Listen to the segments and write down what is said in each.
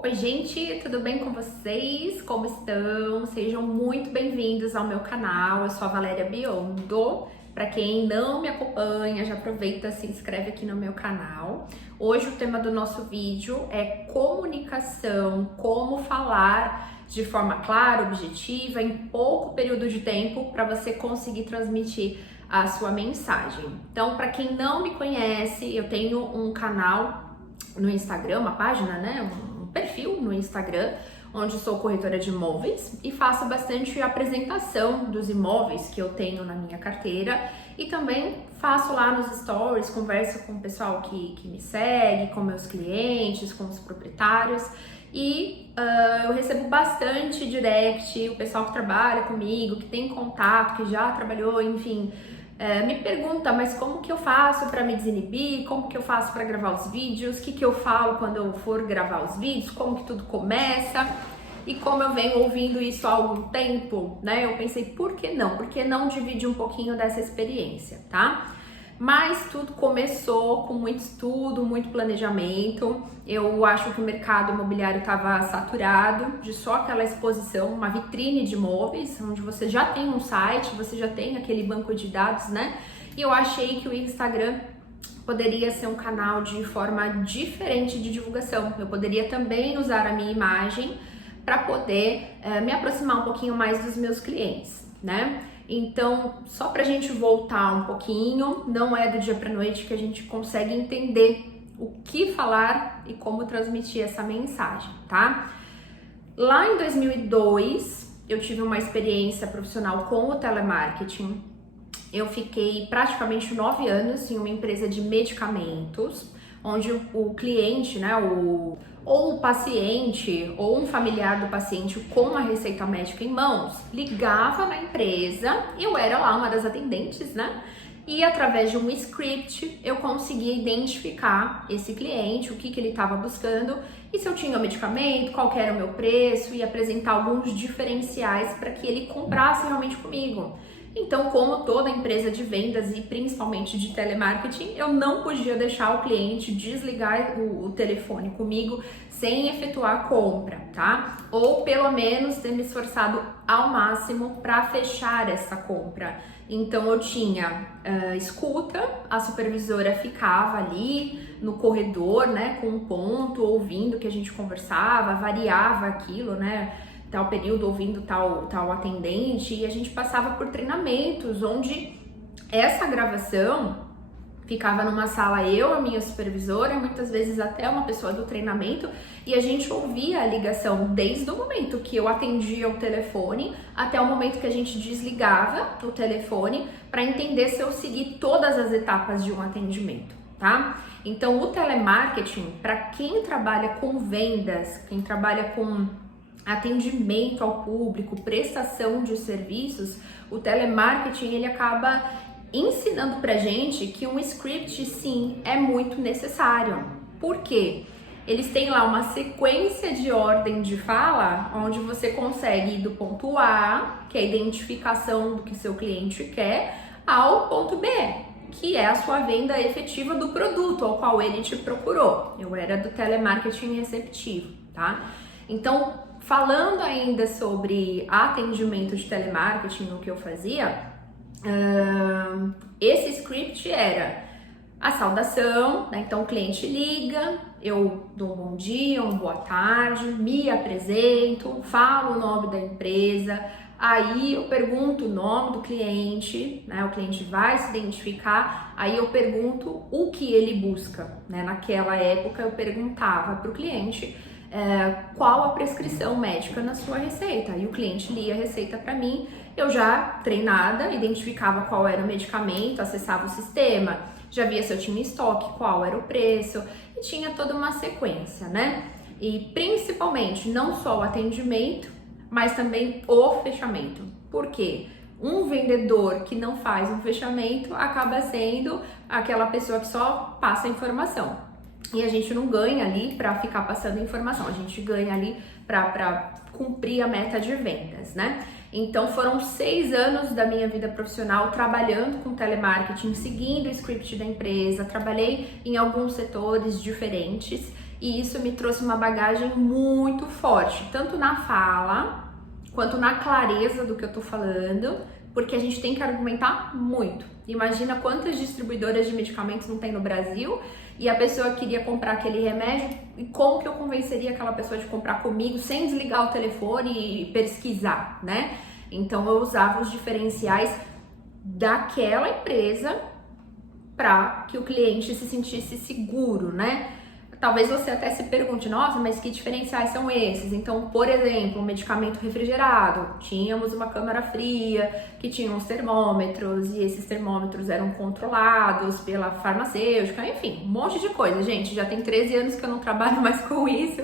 Oi, gente, tudo bem com vocês? Como estão? Sejam muito bem-vindos ao meu canal. Eu sou a Valéria Biondo. Para quem não me acompanha, já aproveita, se inscreve aqui no meu canal. Hoje o tema do nosso vídeo é comunicação, como falar de forma clara, objetiva, em pouco período de tempo para você conseguir transmitir a sua mensagem. Então, para quem não me conhece, eu tenho um canal no Instagram, uma página, né? Um perfil no Instagram, onde sou corretora de imóveis e faço bastante apresentação dos imóveis que eu tenho na minha carteira e também faço lá nos stories, converso com o pessoal que me segue, com meus clientes, com os proprietários e eu recebo bastante direct, o pessoal que trabalha comigo, que tem contato, que já trabalhou, enfim, me pergunta, mas como que eu faço para me desinibir? Como que eu faço para gravar os vídeos? O que eu falo quando eu for gravar os vídeos? Como que tudo começa? E como eu venho ouvindo isso há algum tempo, né? Eu pensei, por que não? Por que não dividir um pouquinho dessa experiência, tá? Mas tudo começou com muito estudo, muito planejamento. Eu acho que o mercado imobiliário estava saturado de só aquela exposição, uma vitrine de imóveis, onde você já tem um site, você já tem aquele banco de dados, né? E eu achei que o Instagram poderia ser um canal de forma diferente de divulgação. Eu poderia também usar a minha imagem para poder me aproximar um pouquinho mais dos meus clientes, né? Então, só pra gente voltar um pouquinho, não é do dia pra noite que a gente consegue entender o que falar e como transmitir essa mensagem, tá? Lá em 2002, eu tive uma experiência profissional com o telemarketing. Eu fiquei praticamente 9 anos em uma empresa de medicamentos, onde o cliente, né, ou o paciente, ou um familiar do paciente com a receita médica em mãos, ligava na empresa, eu era lá uma das atendentes, né? E através de um script eu conseguia identificar esse cliente, o que ele estava buscando e se eu tinha o medicamento, qual que era o meu preço e apresentar alguns diferenciais para que ele comprasse realmente comigo. Então, como toda empresa de vendas e principalmente de telemarketing, eu não podia deixar o cliente desligar o telefone comigo sem efetuar a compra, tá? Ou pelo menos ter me esforçado ao máximo para fechar essa compra. Então, eu tinha escuta, a supervisora ficava ali no corredor, né, com um ponto, ouvindo o que a gente conversava, variava aquilo, né? Tal período ouvindo tal atendente, e a gente passava por treinamentos onde essa gravação ficava numa sala, eu, a minha supervisora, muitas vezes até uma pessoa do treinamento, e a gente ouvia a ligação desde o momento que eu atendia o telefone até o momento que a gente desligava o telefone para entender se eu segui todas as etapas de um atendimento, tá? Então, o telemarketing, para quem trabalha com vendas, quem trabalha com atendimento ao público, prestação de serviços, o telemarketing ele acaba ensinando pra gente que um script sim é muito necessário. Por quê? Eles têm lá uma sequência de ordem de fala, onde você consegue ir do ponto A, que é a identificação do que seu cliente quer, ao ponto B, que é a sua venda efetiva do produto ao qual ele te procurou. Eu era do telemarketing receptivo, tá? Então, falando ainda sobre atendimento de telemarketing, no que eu fazia, esse script era a saudação, né? Então o cliente liga, eu dou um bom dia, uma boa tarde, me apresento, falo o nome da empresa, aí eu pergunto o nome do cliente, né? O cliente vai se identificar, aí eu pergunto o que ele busca, né? Naquela época eu perguntava para o cliente qual a prescrição médica na sua receita, e o cliente lia a receita para mim, eu já treinada, identificava qual era o medicamento, acessava o sistema, já via se eu tinha estoque, qual era o preço, e tinha toda uma sequência, né? E principalmente, não só o atendimento, mas também o fechamento. Por quê? Um vendedor que não faz um fechamento acaba sendo aquela pessoa que só passa informação. E a gente não ganha ali para ficar passando informação, a gente ganha ali para cumprir a meta de vendas, né? Então foram 6 anos da minha vida profissional trabalhando com telemarketing, seguindo o script da empresa, trabalhei em alguns setores diferentes e isso me trouxe uma bagagem muito forte, tanto na fala, quanto na clareza do que eu tô falando, porque a gente tem que argumentar muito. Imagina quantas distribuidoras de medicamentos não tem no Brasil e a pessoa queria comprar aquele remédio e como que eu convenceria aquela pessoa de comprar comigo sem desligar o telefone e pesquisar, né? Então eu usava os diferenciais daquela empresa para que o cliente se sentisse seguro, né? Talvez você até se pergunte, nossa, mas que diferenciais são esses? Então, por exemplo, um medicamento refrigerado, tínhamos uma câmara fria que tinha uns termômetros e esses termômetros eram controlados pela farmacêutica, enfim, um monte de coisa, gente. Já tem 13 anos que eu não trabalho mais com isso,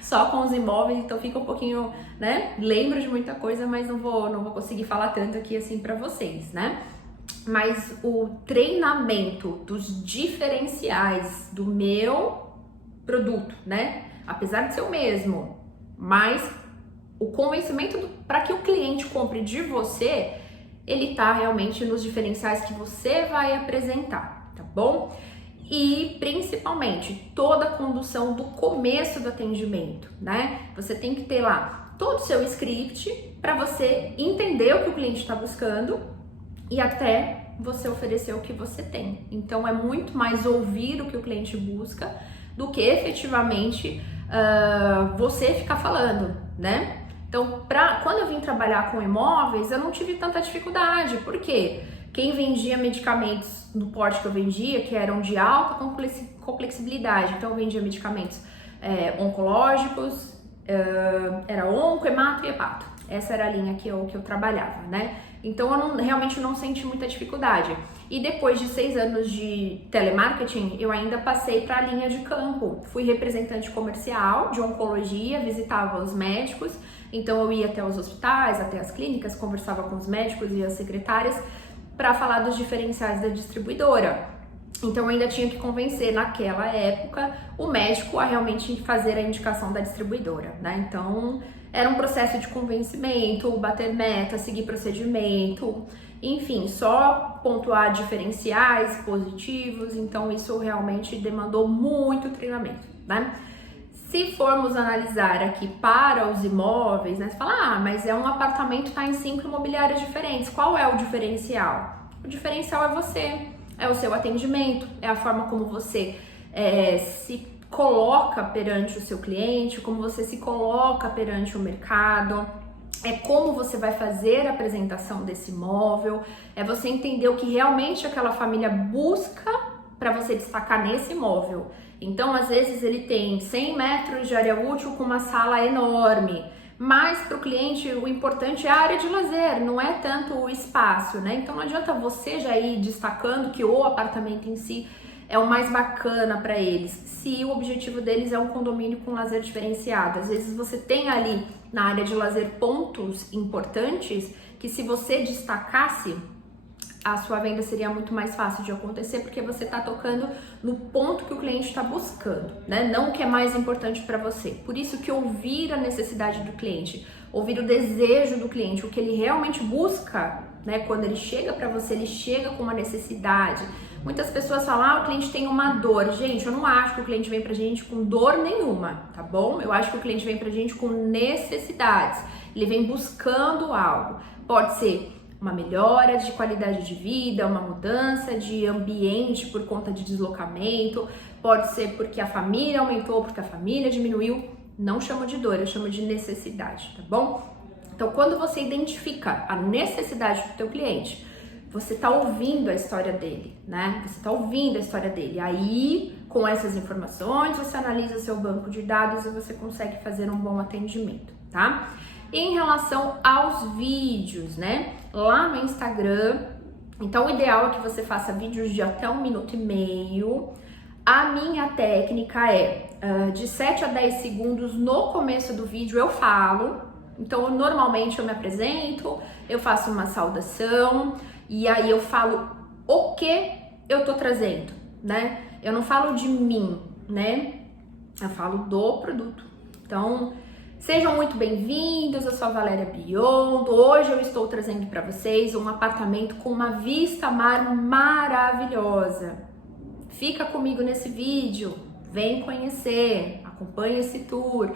só com os imóveis, então fica um pouquinho, né? Lembro de muita coisa, mas não vou conseguir falar tanto aqui assim para vocês, né? Mas o treinamento dos diferenciais do meu produto, né? Apesar de ser o mesmo, mas o convencimento para que o cliente compre de você, ele tá realmente nos diferenciais que você vai apresentar, tá bom? E principalmente toda a condução do começo do atendimento, né? Você tem que ter lá todo o seu script para você entender o que o cliente está buscando e até você oferecer o que você tem. Então é muito mais ouvir o que o cliente busca do que efetivamente você ficar falando, né? Então, quando eu vim trabalhar com imóveis, eu não tive tanta dificuldade, porque quem vendia medicamentos no porte que eu vendia, que eram de alta complexibilidade, então eu vendia medicamentos oncológicos, era onco, hemato e hepato. Essa era a linha que eu trabalhava, né? Então eu realmente não senti muita dificuldade. E depois de 6 anos de telemarketing, eu ainda passei para a linha de campo. Fui representante comercial de oncologia, visitava os médicos, então eu ia até os hospitais, até as clínicas, conversava com os médicos e as secretárias para falar dos diferenciais da distribuidora. Então eu ainda tinha que convencer naquela época o médico a realmente fazer a indicação da distribuidora, né? Então era um processo de convencimento, bater meta, seguir procedimento, enfim, só pontuar diferenciais positivos, então isso realmente demandou muito treinamento, né? Se formos analisar aqui para os imóveis, né, você fala, mas é um apartamento, tá em 5 imobiliárias diferentes, qual é o diferencial? O diferencial é você, é o seu atendimento, é a forma como você se coloca perante o seu cliente, como você se coloca perante o mercado, é como você vai fazer a apresentação desse imóvel, é você entender o que realmente aquela família busca para você destacar nesse imóvel. Então, às vezes ele tem 100 metros de área útil com uma sala enorme, mas para o cliente o importante é a área de lazer, não é tanto o espaço, né? Então não adianta você já ir destacando que o apartamento em si é o mais bacana para eles, se o objetivo deles é um condomínio com lazer diferenciado. Às vezes você tem ali na área de lazer pontos importantes que, se você destacasse, a sua venda seria muito mais fácil de acontecer, porque você está tocando no ponto que o cliente está buscando, né? Não o que é mais importante para você. Por isso que ouvir a necessidade do cliente, ouvir o desejo do cliente, o que ele realmente busca, né? Quando ele chega para você, ele chega com uma necessidade. Muitas pessoas falam, o cliente tem uma dor. Gente, eu não acho que o cliente vem pra gente com dor nenhuma, tá bom? Eu acho que o cliente vem pra gente com necessidades. Ele vem buscando algo. Pode ser uma melhora de qualidade de vida, uma mudança de ambiente por conta de deslocamento, pode ser porque a família aumentou, porque a família diminuiu. Não chamo de dor, eu chamo de necessidade, tá bom? Então, quando você identifica a necessidade do teu cliente, você tá ouvindo a história dele, né? Você tá ouvindo a história dele. Aí, com essas informações, você analisa seu banco de dados e você consegue fazer um bom atendimento, tá? Em relação aos vídeos, né? Lá no Instagram, então o ideal é que você faça vídeos de até 1 minuto e meio. A minha técnica é de 7 a 10 segundos no começo do vídeo eu falo. Então, normalmente eu me apresento, eu faço uma saudação e aí eu falo o que eu tô trazendo, né? Eu não falo de mim, né? Eu falo do produto. Então, sejam muito bem-vindos, eu sou a Valéria Biondo. Hoje eu estou trazendo para vocês um apartamento com uma vista mar maravilhosa. Fica comigo nesse vídeo, vem conhecer, acompanha esse tour.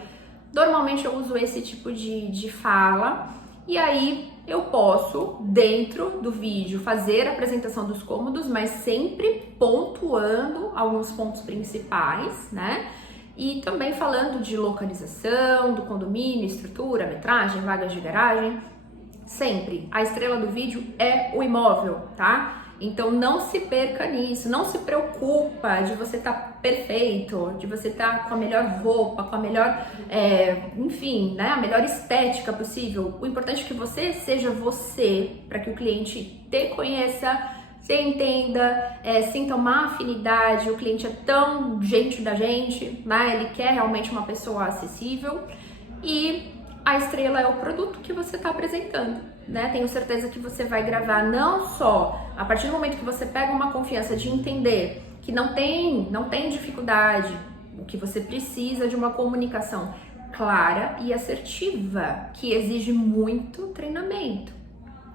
Normalmente eu uso esse tipo de fala e aí eu posso, dentro do vídeo, fazer a apresentação dos cômodos, mas sempre pontuando alguns pontos principais, né? E também falando de localização, do condomínio, estrutura, metragem, vagas de garagem. Sempre a estrela do vídeo é o imóvel, tá? Então não se perca nisso, não se preocupa de você estar perfeito, de você estar com a melhor roupa, com a melhor, enfim, né, a melhor estética possível. O importante é que você seja você, para que o cliente te conheça, você entenda, sinta uma afinidade. O cliente é tão gente da gente, né? Ele quer realmente uma pessoa acessível e a estrela é o produto que você está apresentando, né? Tenho certeza que você vai gravar não só a partir do momento que você pega uma confiança de entender que não tem dificuldade, o que você precisa de uma comunicação clara e assertiva, que exige muito treinamento.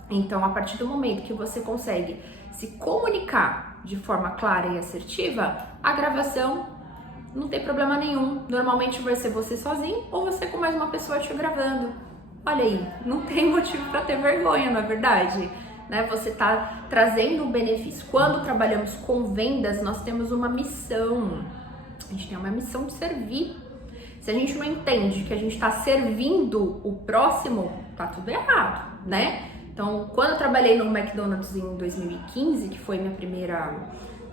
Então, a partir do momento que você consegue se comunicar de forma clara e assertiva, a gravação não tem problema nenhum. Normalmente vai ser você sozinho ou você com mais uma pessoa te gravando. Olha aí, não tem motivo para ter vergonha, não é verdade? Né? Você está trazendo um benefício. Quando trabalhamos com vendas, nós temos uma missão. A gente tem uma missão de servir. Se a gente não entende que a gente está servindo o próximo, tá tudo errado, né? Então, quando eu trabalhei no McDonald's em 2015, que foi minha primeira...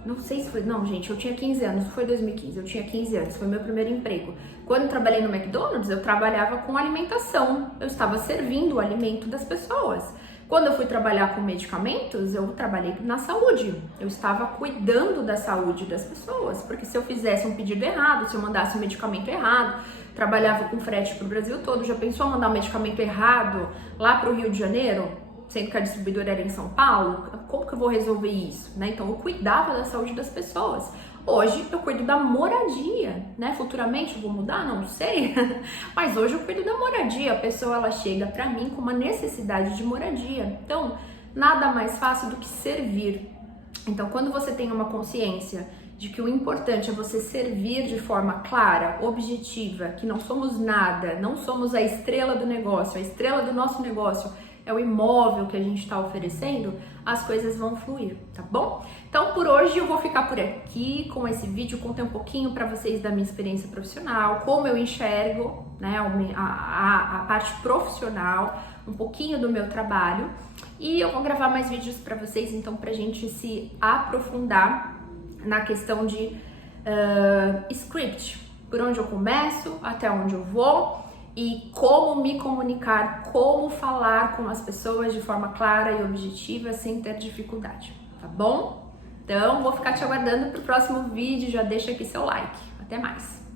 Não sei se foi... Não, gente, eu tinha 15 anos, não foi 2015, eu tinha 15 anos, foi meu primeiro emprego. Quando eu trabalhei no McDonald's, eu trabalhava com alimentação, eu estava servindo o alimento das pessoas. Quando eu fui trabalhar com medicamentos, eu trabalhei na saúde, eu estava cuidando da saúde das pessoas, porque se eu fizesse um pedido errado, se eu mandasse um medicamento errado, trabalhava com frete para o Brasil todo, já pensou em mandar um medicamento errado lá para o Rio de Janeiro? Sendo que a distribuidora era em São Paulo, como que eu vou resolver isso, né? Então eu cuidava da saúde das pessoas. Hoje eu cuido da moradia, né? Futuramente eu vou mudar, não sei. Mas hoje eu cuido da moradia. A pessoa ela chega para mim com uma necessidade de moradia. Então, nada mais fácil do que servir. Então, quando você tem uma consciência de que o importante é você servir de forma clara, objetiva, que não somos nada, não somos a estrela do negócio, a estrela do nosso negócio é o imóvel que a gente está oferecendo, as coisas vão fluir, tá bom? Então, por hoje eu vou ficar por aqui com esse vídeo, contei um pouquinho para vocês da minha experiência profissional, como eu enxergo, né, a parte profissional, um pouquinho do meu trabalho, e eu vou gravar mais vídeos para vocês, então, pra gente se aprofundar na questão de script, por onde eu começo, até onde eu vou, e como me comunicar, como falar com as pessoas de forma clara e objetiva sem ter dificuldade, tá bom? Então, vou ficar te aguardando para o próximo vídeo, já deixa aqui seu like. Até mais!